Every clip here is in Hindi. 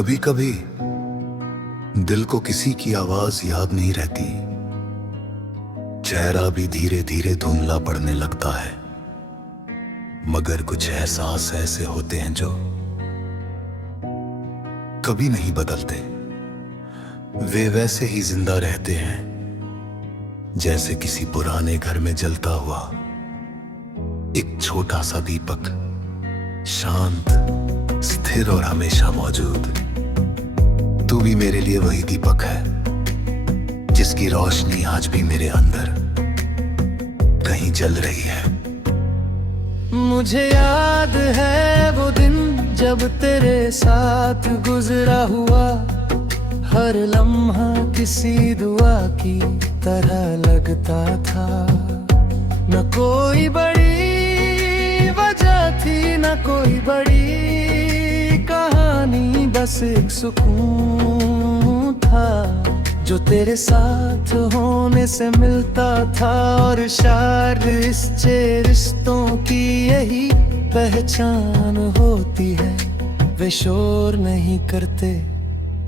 कभी कभी दिल को किसी की आवाज याद नहीं रहती, चेहरा भी धीरे धीरे धुंधला पड़ने लगता है, मगर कुछ एहसास ऐसे होते हैं जो कभी नहीं बदलते। वे वैसे ही जिंदा रहते हैं जैसे किसी पुराने घर में जलता हुआ एक छोटा सा दीपक, शांत, स्थिर और हमेशा मौजूद। तू भी मेरे लिए वही दीपक है जिसकी रोशनी आज भी मेरे अंदर कहीं जल रही है। मुझे याद है वो दिन जब तेरे साथ गुजरा हुआ हर लम्हा किसी दुआ की तरह लगता था। न कोई बड़ी वजह थी, न कोई बड़ी कहानी, बस एक सुकून था जो तेरे साथ होने से मिलता था। और शायद इस रिश्तों की यही पहचान होती है, वे शोर नहीं करते,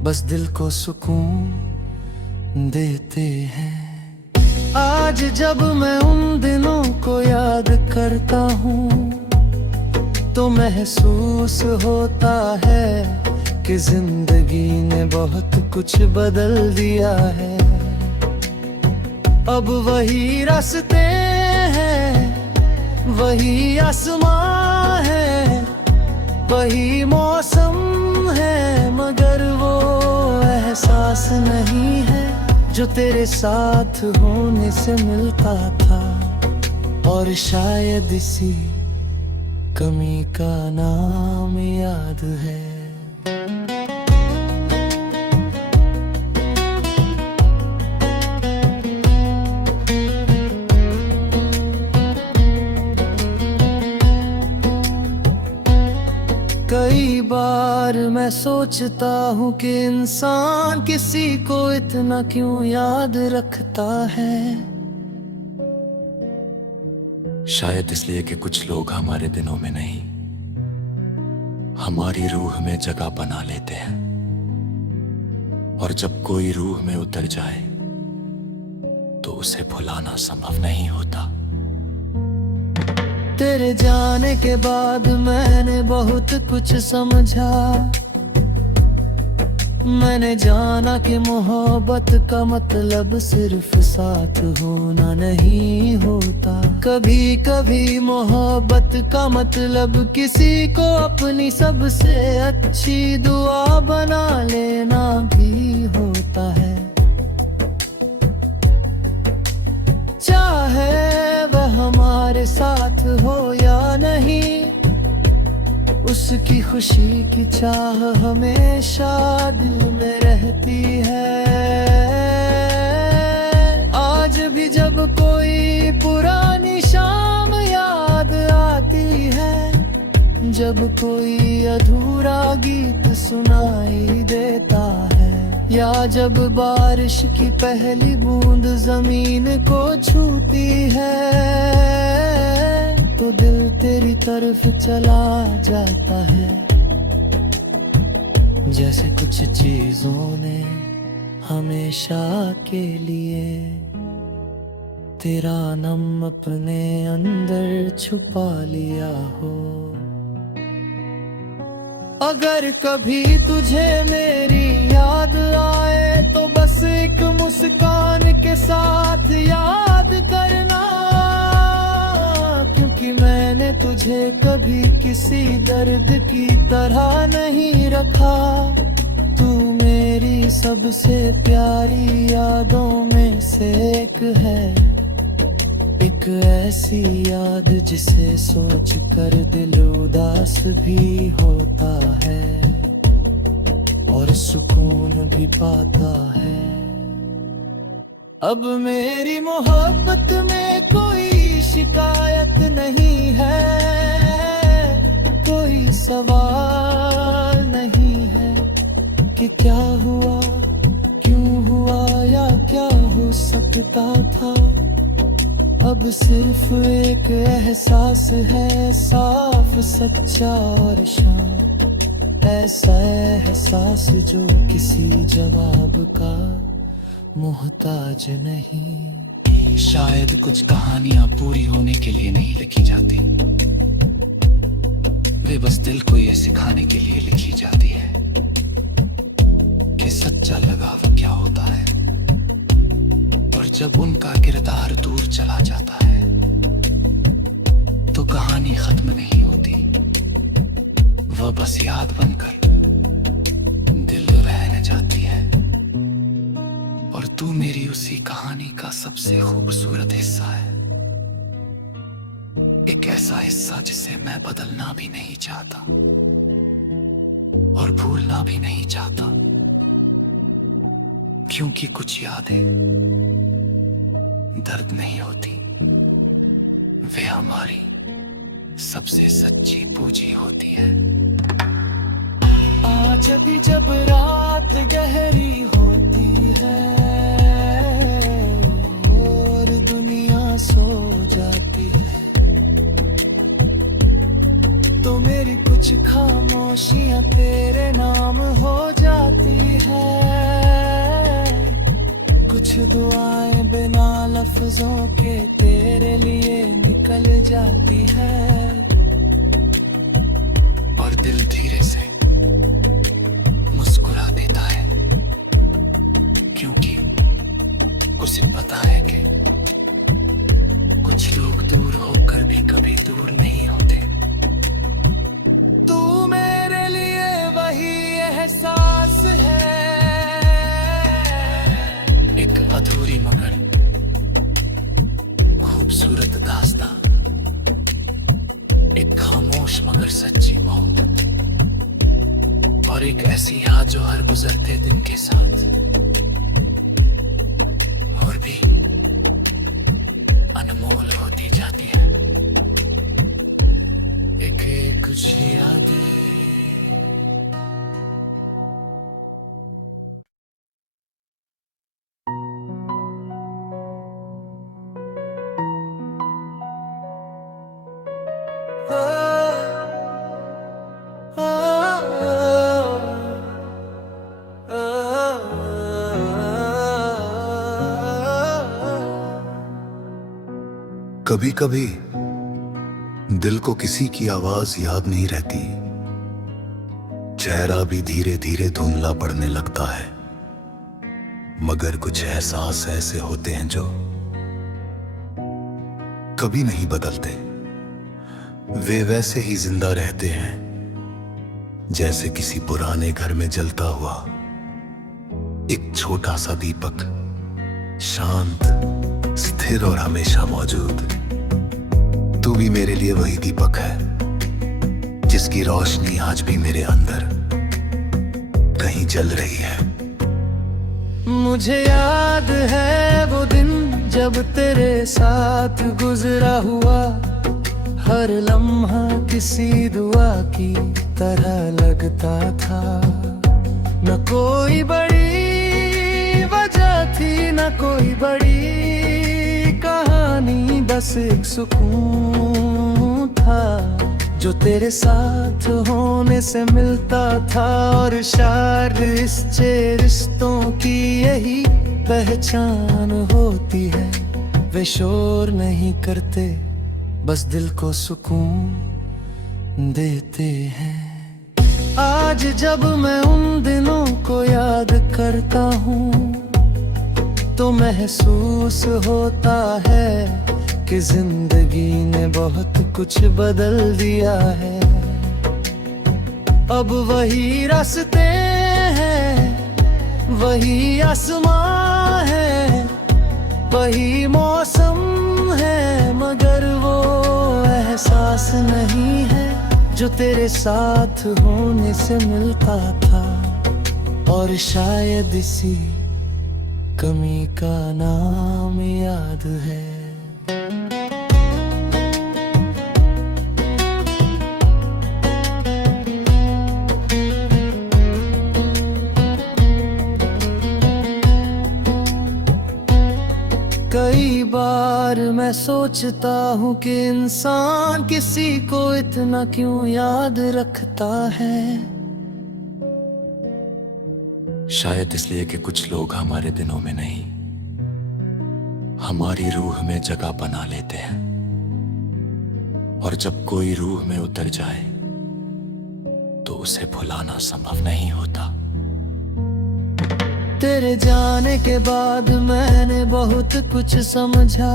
बस दिल को सुकून देते हैं। आज जब मैं उन दिनों को याद करता हूँ तो महसूस होता है कि जिंदगी ने बहुत कुछ बदल दिया है। अब वही रास्ते हैं, वही आसमां है, वही मौसम है, मगर वो एहसास नहीं है जो तेरे साथ होने से मिलता था। और शायद इसी कमी का नाम याद है। कई बार मैं सोचता हूँ कि इंसान किसी को इतना क्यों याद रखता है। शायद इसलिए कि कुछ लोग हमारे दिनों में नहीं, हमारी रूह में जगह बना लेते हैं, और जब कोई रूह में उतर जाए तो उसे भुलाना संभव नहीं होता। तेरे जाने के बाद मैंने बहुत कुछ समझा। मैंने जाना कि मोहब्बत का मतलब सिर्फ साथ होना नहीं होता। कभी कभी मोहब्बत का मतलब किसी को अपनी सबसे अच्छी दुआ बना लेना भी होता है। चाहे वह हमारे साथ हो या नहीं, उसकी खुशी की चाह हमेशा दिल में रहती है। आज भी जब कोई पुरानी शाम याद आती है, जब कोई अधूरा गीत सुनाई देता है, या जब बारिश की पहली बूंद जमीन को छूती है, तो दिल तेरी तरफ चला जाता है। जैसे कुछ चीजों ने हमेशा के लिए तेरा नाम अपने अंदर छुपा लिया हो। अगर कभी तुझे मेरी याद आए तो बस एक मुस्कान के साथ याद करना, क्योंकि मैंने तुझे कभी किसी दर्द की तरह नहीं रखा। तू मेरी सबसे प्यारी यादों में से एक है, एक ऐसी याद जिसे सोच कर दिल उदास भी होता है और सुकून भी पाता है। अब मेरी मोहब्बत में कोई शिकायत नहीं है, कोई सवाल नहीं है कि क्या हुआ, क्यों हुआ या क्या हो सकता था। अब सिर्फ एक एहसास है, साफ, सच्चा और शांत, ऐसा एहसास जो किसी जवाब का मोहताज नहीं। शायद कुछ कहानियां पूरी होने के लिए नहीं लिखी जाती, वे बस दिल को ये सिखाने के लिए लिखी जाती है कि सच्चा लगाव क्या होता है। और जब उनका किरदार दूर चला जाता है तो कहानी खत्म नहीं होती, वह बस याद बनकर दिल रहने जाती है। और तू मेरी उसी कहानी का सबसे खूबसूरत हिस्सा है, एक ऐसा हिस्सा जिसे मैं बदलना भी नहीं चाहता और भूलना भी नहीं चाहता, क्योंकि कुछ यादें दर्द नहीं होती, वे हमारी सबसे सच्ची पूंजी होती है। आज भी जब रात गहरी होती है और दुनिया सो जाती है, तो मेरी कुछ खामोशियां तेरे नाम हो जाती है। कुछ दुआएं बिना लफ्जों के तेरे लिए निकल जाती है। और दिल धीरे से मुस्कुरा देता है, क्योंकि उसे पता है कि कुछ लोग दूर होकर भी कभी दूर नहीं होते। तू मेरे लिए वही एहसास है, एक अधूरी मगर खूबसूरत दास्तां, एक खामोश मगर सच्ची मोहब्बत, और एक ऐसी याद जो हर गुजरते दिन के साथ और भी अनमोल होती जाती है। एक एक कुछ यादें। कभी कभी दिल को किसी की आवाज याद नहीं रहती, चेहरा भी धीरे धीरे धुंधला पड़ने लगता है, मगर कुछ एहसास ऐसे होते हैं जो कभी नहीं बदलते। वे वैसे ही जिंदा रहते हैं जैसे किसी पुराने घर में जलता हुआ एक छोटा सा दीपक, शांत, स्थिर और हमेशा मौजूद। तू भी मेरे लिए वही दीपक है जिसकी रोशनी आज भी मेरे अंदर कहीं जल रही है। मुझे याद है वो दिन जब तेरे साथ गुजरा हुआ हर लम्हा किसी दुआ की तरह लगता था। न कोई बड़ी वजह थी, न कोई बड़ी कहानी, बस एक सुकून था जो तेरे साथ होने से मिलता था। और शायद इससे रिश्तों की यही पहचान होती है, वे शोर नहीं करते, बस दिल को सुकून देते हैं। आज जब मैं उन दिनों को याद करता हूँ तो महसूस होता है कि जिंदगी ने बहुत कुछ बदल दिया है। अब वही रास्ते हैं, वही आसमां है, वही मौसम है, मगर वो एहसास नहीं है जो तेरे साथ होने से मिलता था। और शायद इसी कमी का नाम याद है। कई बार मैं सोचता हूँ कि इंसान किसी को इतना क्यों याद रखता है, शायद इसलिए कि कुछ लोग हमारे दिनों में नहीं, हमारी रूह में जगह बना लेते हैं, और जब कोई रूह में उतर जाए तो उसे भुलाना संभव नहीं होता। तेरे जाने के बाद मैंने बहुत कुछ समझा।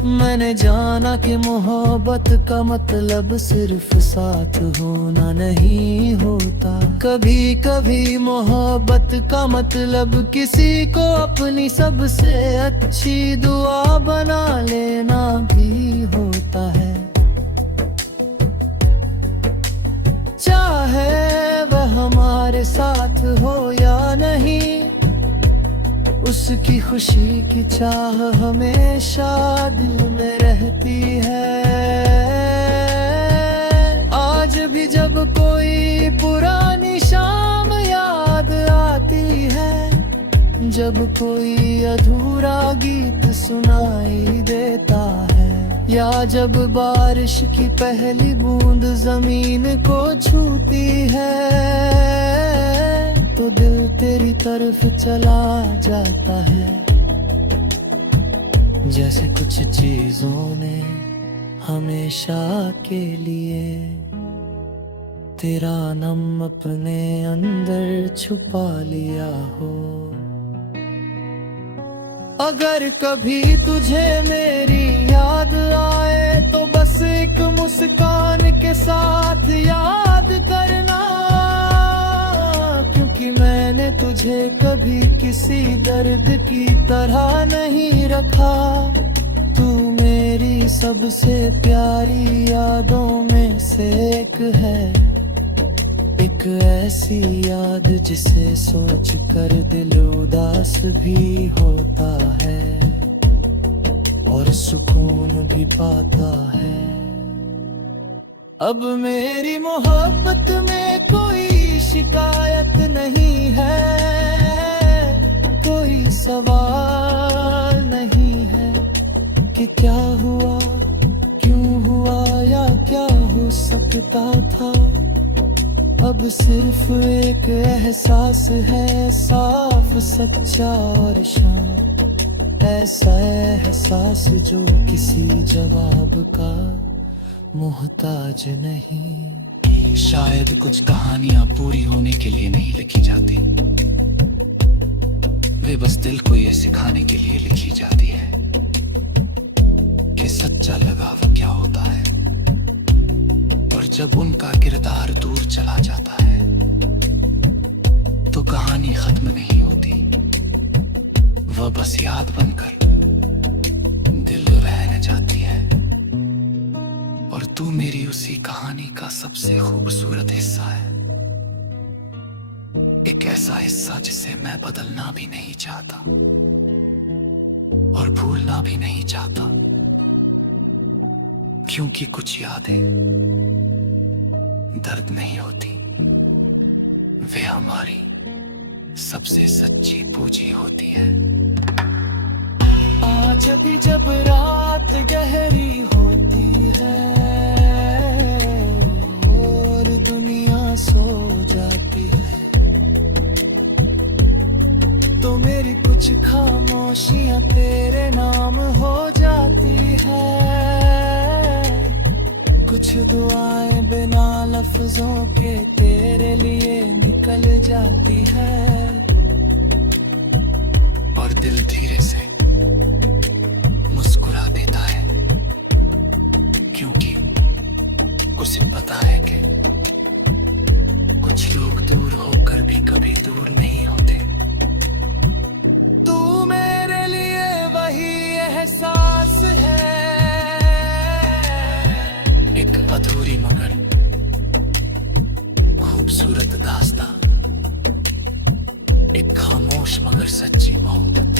मैंने जाना कि मोहब्बत का मतलब सिर्फ साथ होना नहीं होता। कभी कभी मोहब्बत का मतलब किसी को अपनी सबसे अच्छी दुआ बना लेना भी होता है। चाहे वह हमारे साथ हो या नहीं, उसकी खुशी की चाह हमेशा दिल में रहती है। आज भी जब कोई पुरानी शाम याद आती है, जब कोई अधूरा गीत सुनाई देता है, या जब बारिश की पहली बूंद जमीन को छूती है, तो दिल तेरी तरफ चला जाता है। जैसे कुछ चीजों ने हमेशा के लिए तेरा नाम अपने अंदर छुपा लिया हो। अगर कभी तुझे मेरी याद आए तो बस एक मुस्कान के साथ याद करना, क्योंकि मैंने तुझे कभी किसी दर्द की तरह नहीं रखा। तू मेरी सबसे प्यारी यादों में से एक है, एक ऐसी याद जिसे सोच कर दिल उदास भी होता है और सुकून भी पाता है। अब मेरी मोहब्बत में कोई शिकायत नहीं है, कोई सवाल नहीं है कि क्या हुआ, क्यों हुआ या क्या हो सकता था। अब सिर्फ एक एहसास है, साफ सच्चा और शांत, ऐसा एहसास जो किसी जवाब का मोहताज नहीं। शायद कुछ कहानियां पूरी होने के लिए नहीं लिखी जाती, वे बस दिल को ये सिखाने के लिए लिखी जाती है कि सच्चा लगाव क्या होता है। और जब उनका किरदार दूर चला जाता है तो कहानी खत्म नहीं होती, वह बस याद बनकर दिल रहने जाती है। और तू मेरी उसी कहानी का सबसे खूबसूरत हिस्सा है, एक ऐसा हिस्सा जिसे मैं बदलना भी नहीं चाहता और भूलना भी नहीं चाहता, क्योंकि कुछ यादें दर्द नहीं होती, वे हमारी सबसे सच्ची पूंजी होती है। आज भी जब रात गहरी होती है और दुनिया सो जाती है, तो मेरी कुछ खामोशियां तेरे नाम हो जाती है। कुछ दुआएं बिना लफ्जों के तेरे लिए निकल जाती है, और दिल धीरे से मुस्कुरा देता है, क्योंकि उसे पता है कि कुछ लोग दूर होकर भी कभी दूर नहीं होते। तू मेरे लिए वही एहसास है, एक अधूरी मगर खूबसूरत दास्तां, एक खामोश मगर सच्ची मोहब्बत।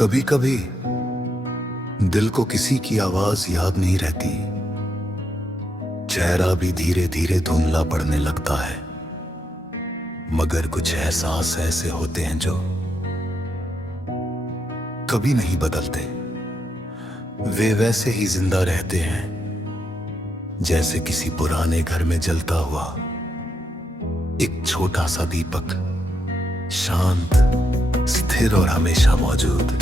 कभी कभी दिल को किसी की आवाज याद नहीं रहती, चेहरा भी धीरे धीरे धुंधला पड़ने लगता है, मगर कुछ एहसास ऐसे होते हैं जो कभी नहीं बदलते। वे वैसे ही जिंदा रहते हैं जैसे किसी पुराने घर में जलता हुआ एक छोटा सा दीपक, शांत, स्थिर और हमेशा मौजूद।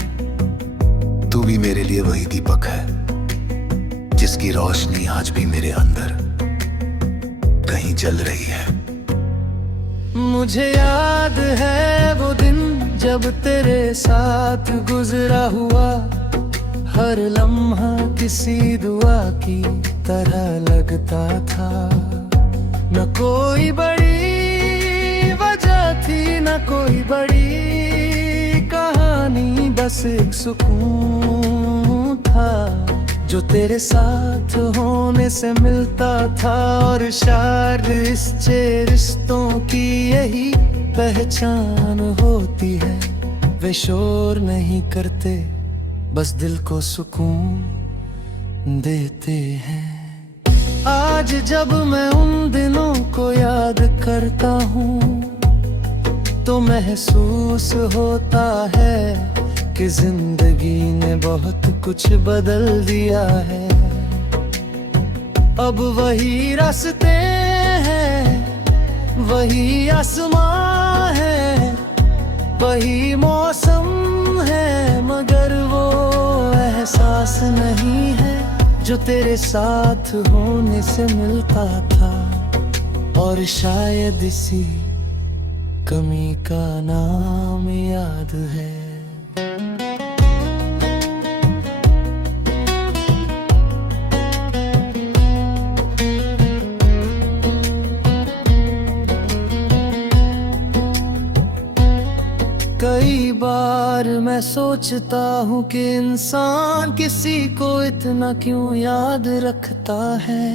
तू भी मेरे लिए वही दीपक है जिसकी रोशनी आज भी मेरे अंदर कहीं जल रही है। मुझे याद है वो दिन जब तेरे साथ गुजरा हुआ, हर लम्हा किसी दुआ की तरह लगता था। न कोई बड़ी वजह थी, न कोई बड़ी कहानी, बस एक सुकून था जो तेरे साथ होने से मिलता था। और शायद इससे रिश्तों की यही पहचान होती है, वे शोर नहीं करते, बस दिल को सुकून देते हैं। आज जब मैं उन दिनों को याद करता हूँ तो महसूस होता है कि जिंदगी ने बहुत कुछ बदल दिया है। अब वही रास्ते हैं, वही आसमां है, वही मौसम है, मगर वो एहसास नहीं है जो तेरे साथ होने से मिलता था। और शायद इसी कमी का नाम याद है। कई बार मैं सोचता हूँ कि इंसान किसी को इतना क्यों याद रखता है।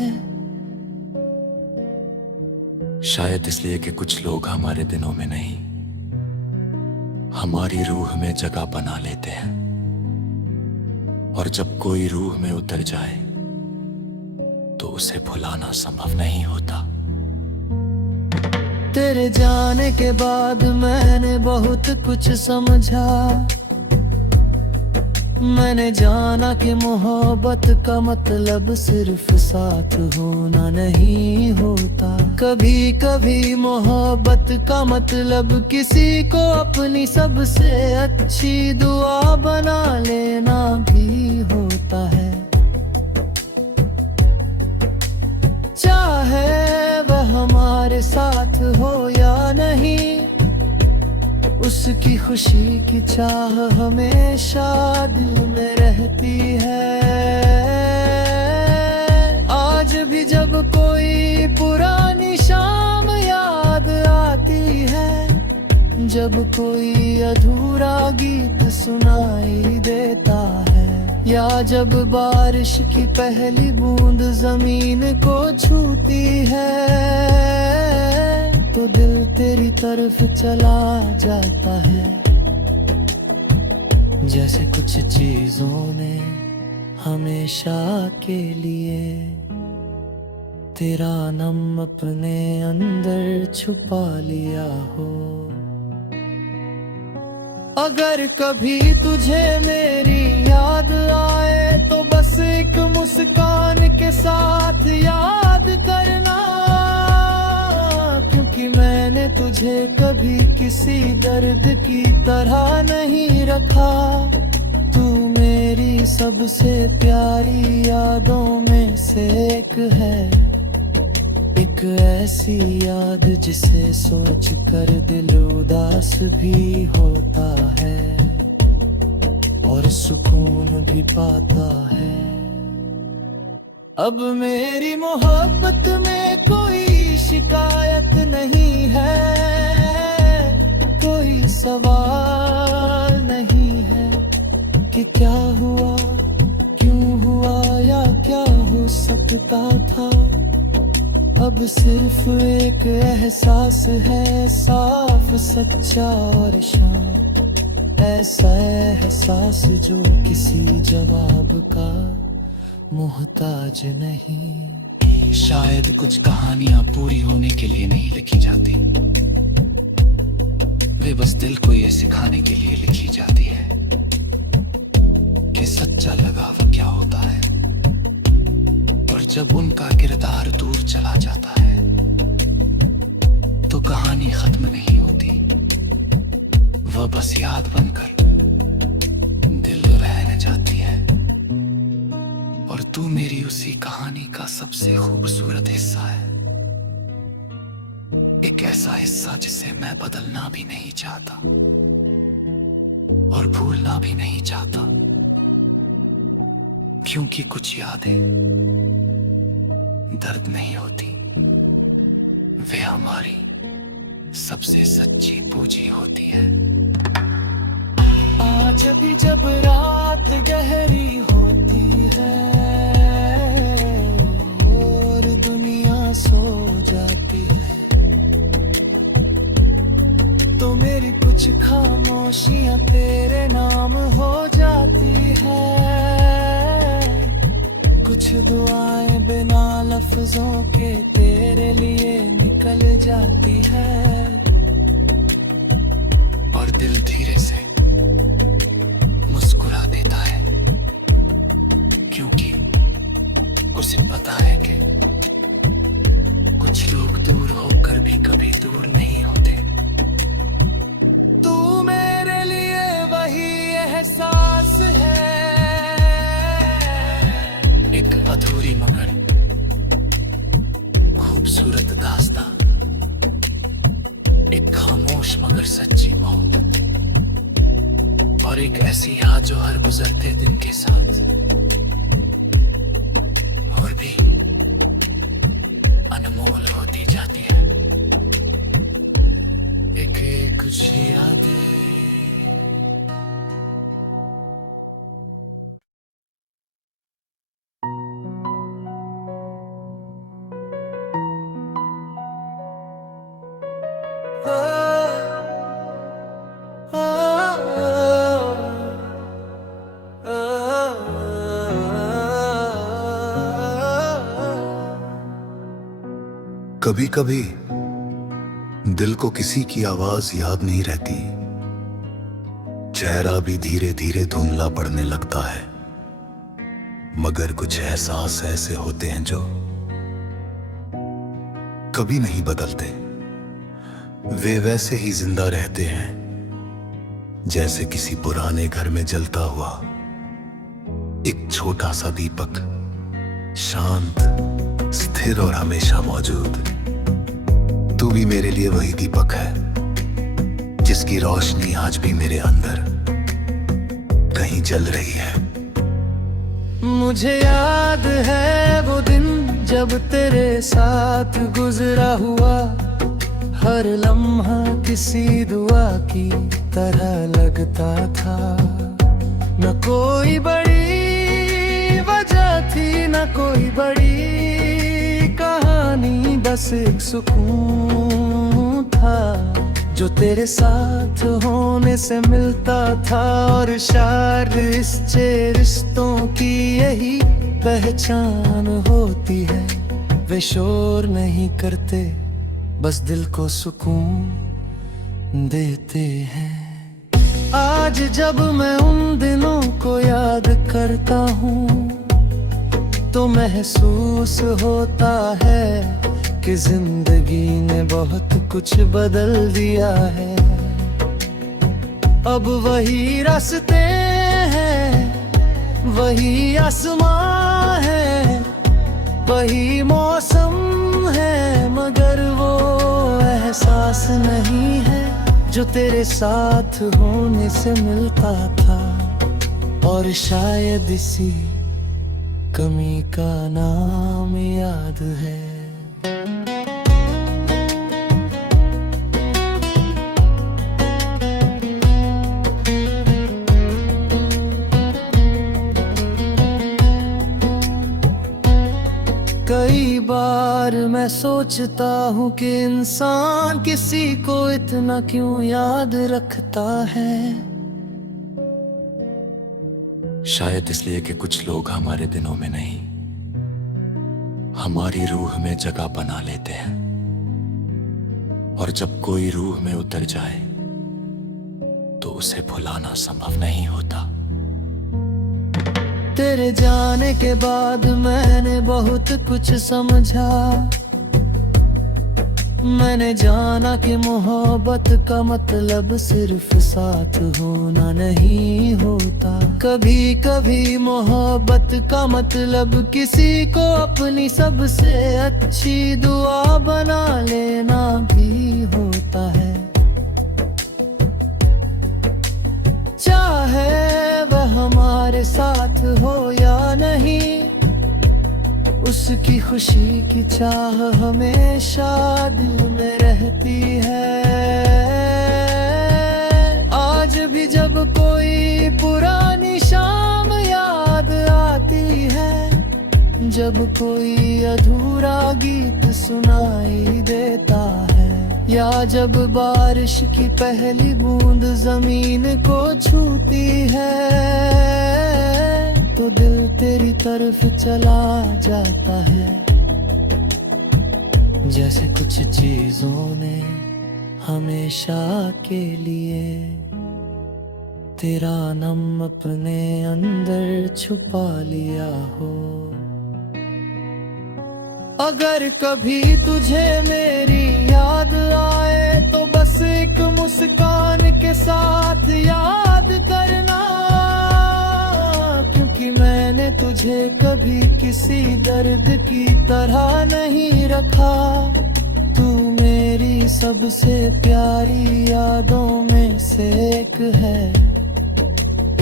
शायद इसलिए कि कुछ लोग हमारे दिनों में नहीं, हमारी रूह में जगह बना लेते हैं, और जब कोई रूह में उतर जाए तो उसे भुलाना संभव नहीं होता। तेरे जाने के बाद मैंने बहुत कुछ समझा। मैंने जाना कि मोहब्बत का मतलब सिर्फ साथ होना नहीं होता। कभी कभी मोहब्बत का मतलब किसी को अपनी सबसे अच्छी दुआ बना लेना भी होता है। चाहे वह हमारे साथ हो या नहीं, उसकी खुशी की चाह हमेशा दिल में रहती है। आज भी जब कोई पुरानी शाम याद आती है, जब कोई अधूरा गीत सुनाई देता है, या जब बारिश की पहली बूंद जमीन को छूती है, तो दिल तेरी तरफ चला जाता है। जैसे कुछ चीजों ने हमेशा के लिए तेरा नाम अपने अंदर छुपा लिया हो। अगर कभी तुझे मेरी याद आए तो बस एक मुस्कान के साथ याद करना, क्योंकि मैंने तुझे कभी किसी दर्द की तरह नहीं रखा। तू मेरी सबसे प्यारी यादों में से एक है, एक ऐसी याद जिसे सोच कर दिल उदास भी होता है और सुकून भी पाता है। अब मेरी मोहब्बत में कोई शिकायत नहीं है, कोई सवाल नहीं है कि क्या हुआ, क्यों हुआ या क्या हो सकता था। अब सिर्फ एक एहसास है, साफ, सच्चा और शांत, ऐसा एहसास जो किसी जवाब का मोहताज नहीं। शायद कुछ कहानियां पूरी होने के लिए नहीं लिखी जाती, वे बस दिल को ये सिखाने के लिए लिखी जाती है कि सच्चा लगाव क्या होता है। और जब उनका किरदार दूर चला जाता है तो कहानी खत्म नहीं होती, वह बस याद बनकर दिल रहने जाती है। और तू मेरी उसी कहानी का सबसे खूबसूरत हिस्सा है, एक ऐसा हिस्सा जिसे मैं बदलना भी नहीं चाहता और भूलना भी नहीं चाहता, क्योंकि कुछ यादें दर्द नहीं होती, वे हमारी सबसे सच्ची पूंजी होती है। आज भी जब रात गहरी होती है और दुनिया सो जाती है, तो मेरी कुछ खामोशियां तेरे नाम हो जाती है। कुछ दुआएं बिना लफ्जों के तेरे लिए निकल जाती है। और दिल धीरे से मुस्कुरा देता है, क्योंकि उसे पता है कि कुछ लोग दूर होकर भी कभी दूर नहीं होते। तू मेरे लिए वही एहसास है, एक अधूरी मगर खूबसूरत दास्तां, एक खामोश मगर सच्ची मोहब्बत, और एक ऐसी याद जो हर गुजरते दिन के साथ और भी अनमोल होती जाती है। एक कुछ यादें। कभी कभी दिल को किसी की आवाज याद नहीं रहती, चेहरा भी धीरे धीरे धुंधला पड़ने लगता है, मगर कुछ एहसास ऐसे होते हैं जो कभी नहीं बदलते। वे वैसे ही जिंदा रहते हैं जैसे किसी पुराने घर में जलता हुआ एक छोटा सा दीपक, शांत, स्थिर और हमेशा मौजूद। तू भी मेरे लिए वही दीपक है जिसकी रोशनी आज भी मेरे अंदर कहीं जल रही है। मुझे याद है वो दिन जब तेरे साथ गुजरा हुआ हर लम्हा किसी दुआ की तरह लगता था। न कोई बड़ी वजह थी, न कोई बड़ी कहानी, बस एक सुकून था जो तेरे साथ होने से मिलता था। और शायद इससे रिश्तों की यही पहचान होती है, वे शोर नहीं करते, बस दिल को सुकून देते हैं। आज जब मैं उन दिनों को याद करता हूँ तो महसूस होता है कि जिंदगी ने बहुत कुछ बदल दिया है। अब वही रास्ते हैं, वही आसमां है, वही मौसम है, मगर वो एहसास नहीं है जो तेरे साथ होने से मिलता था। और शायद इसी कमी का नाम याद है। कई बार मैं सोचता हूँ कि इंसान किसी को इतना क्यों याद रखता है। शायद इसलिए कि कुछ लोग हमारे दिनों में नहीं, हमारी रूह में जगह बना लेते हैं, और जब कोई रूह में उतर जाए तो उसे भुलाना संभव नहीं होता। तेरे जाने के बाद मैंने बहुत कुछ समझा। मैंने जाना कि मोहब्बत का मतलब सिर्फ साथ होना नहीं होता। कभी कभी मोहब्बत का मतलब किसी को अपनी सबसे अच्छी दुआ बना लेना भी होता है। चाहे वह हमारे साथ हो या नहीं, उसकी खुशी की चाह हमेशा दिल में रहती है। आज भी जब कोई पुरानी शाम याद आती है, जब कोई अधूरा गीत सुनाई देता है, या जब बारिश की पहली बूंद जमीन को छूती है, तो दिल तेरी तरफ चला जाता है। जैसे कुछ चीजों ने हमेशा के लिए तेरा नाम अपने अंदर छुपा लिया हो। अगर कभी तुझे मेरी याद आए तो बस एक मुस्कान के साथ याद करना, क्योंकि मैंने तुझे कभी किसी दर्द की तरह नहीं रखा। तू मेरी सबसे प्यारी यादों में से एक है,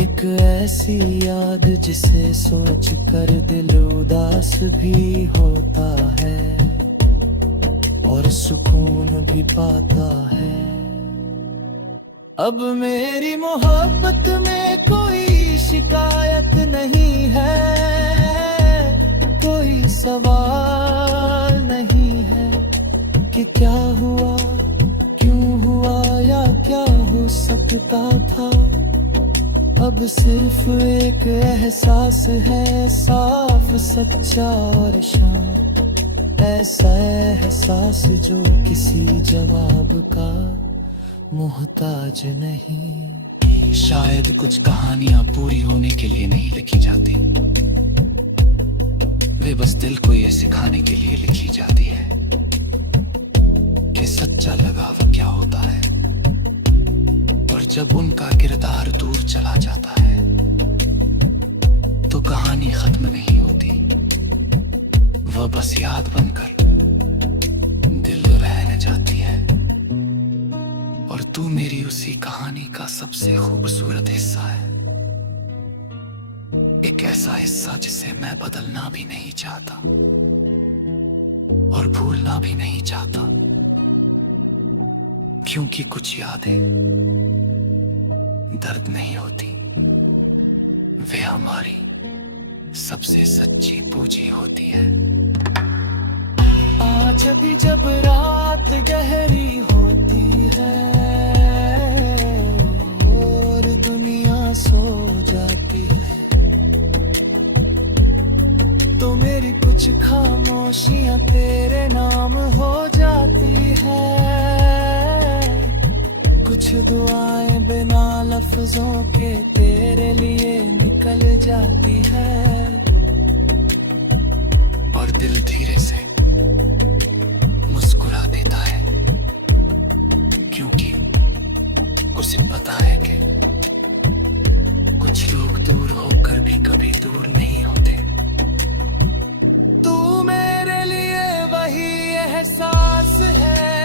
एक ऐसी याद जिसे सोच कर दिल उदास भी होता है और सुकून भी पाता है। अब मेरी मोहब्बत में कोई शिकायत नहीं है, कोई सवाल नहीं है कि क्या हुआ, क्यों हुआ या क्या हो सकता था। अब सिर्फ एक एहसास है, साफ सच्चा और शांत, ऐसा एहसास जो किसी जवाब का मोहताज नहीं। शायद कुछ कहानियां पूरी होने के लिए नहीं लिखी जाती, वे बस दिल को ये सिखाने के लिए लिखी जाती है कि सच्चा लगाव क्या होता है। और जब उनका किरदार दूर चला जाता है तो कहानी खत्म नहीं होती, वह बस याद बनकर दिल रहने जाती है। और तू मेरी उसी कहानी का सबसे खूबसूरत हिस्सा है, एक ऐसा हिस्सा जिसे मैं बदलना भी नहीं चाहता और भूलना भी नहीं चाहता, क्योंकि कुछ यादें दर्द नहीं होती, वे हमारी सबसे सच्ची पूंजी होती है। आज भी जब रात गहरी होती है और दुनिया सो जाती है, तो मेरी कुछ खामोशियां तेरे नाम हो जाती है। कुछ दुआएं बिना लफ्जों के तेरे लिए निकल जाती है, और दिल धीरे से मुस्कुरा देता है, क्योंकि उसे पता है कि कुछ लोग दूर होकर भी कभी दूर नहीं होते। तू मेरे लिए वही एहसास है